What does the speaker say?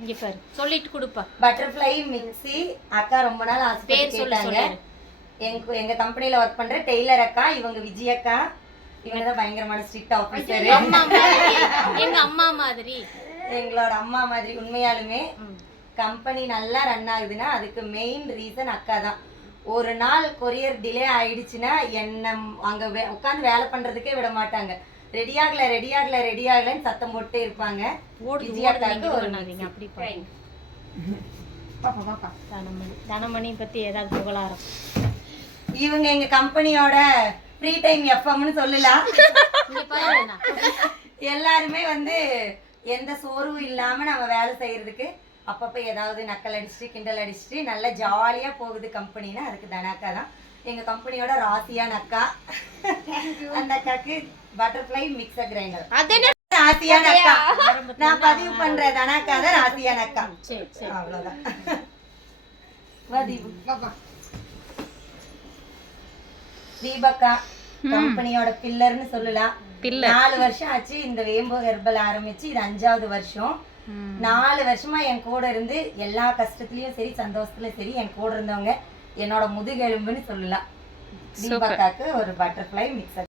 இங்க பாரு சொல்லிட்டு கொடுப்பா. பட்டர்ஃப்ளை மிக்ஸி அக்கா ரொம்ப நாள் ஆசைப்பட்டு கேட்டாங்க. எங்க கம்பெனில ஒர்க் பண்ற டெய்லர் அக்கா, இவங்க விஜய் அக்கா, இவங்க தான் பயங்கரமான ஸ்ட்ரிக்ட் ஆபீசர். எங்க அம்மா மாதிரி, எங்களோட அம்மா மாதிரி. உண்மையாலுமே கம்பெனி நல்லா ரன் ஆகுதுன்னா அதுக்கு மெயின் ரீசன் அக்கா தான். ஒரு நாள் கொரியர் டிலே ஆயிடுச்சுன்னா என்ன அங்க உட்காந்து வேலை பண்றதுக்கே விட மாட்டாங்க. ரெடி ஆகலன்னு சத்தம் போட்டே இருப்பாங்க. விஜய் அக்காவுக்கு ஒரு அப்படி தனமணி பத்தி ஏதாவது புகழாரம். இவங்க எங்க கம்பெனியோட ஃப்ரீ டைம் எஃப்எம்னு சொல்லலாம். எல்லாருமே வந்து எந்த சோர்வும் இல்லாம நம்ம வேலை செய்யறதுக்கு அப்பப்ப ஏதாவது நக்கல் அடிச்சுட்டு கிண்டல் அடிச்சுட்டு நல்ல ஜாலியா போகுது கம்பெனின்னா அதுக்கு தனாக்கா தான். எங்க கம்பெனியோட ராசியான அக்கா. அந்த அக்காக்கு பட்டர்ஃப்ளை மிக்சர் கிரைண்டர் ராசியான அக்கா. நான் பதிவு பண்றேன் தனாக்கா தான் ராசியான அக்கா. அவ்வளவுதான். தீபக்கா கம்பெனியோட பில்லர்னு சொல்லலாம். 4 வருஷம் ஆச்சு இந்த வேம்போ ஹெர்பல் ஆரம்பிச்சு. இது 5வது வருஷம். 4 வருஷமா என் கூட இருந்து எல்லா கஷ்டத்துலயும் சரி சந்தோஷத்துலயும் சரி என் கூட இருந்தவங்க என்னோட முதுகெலும்புன்னு சொல்லலாம். தீபக்காக்கு ஒரு பட்டர்ஃப்ளை மிக்சர்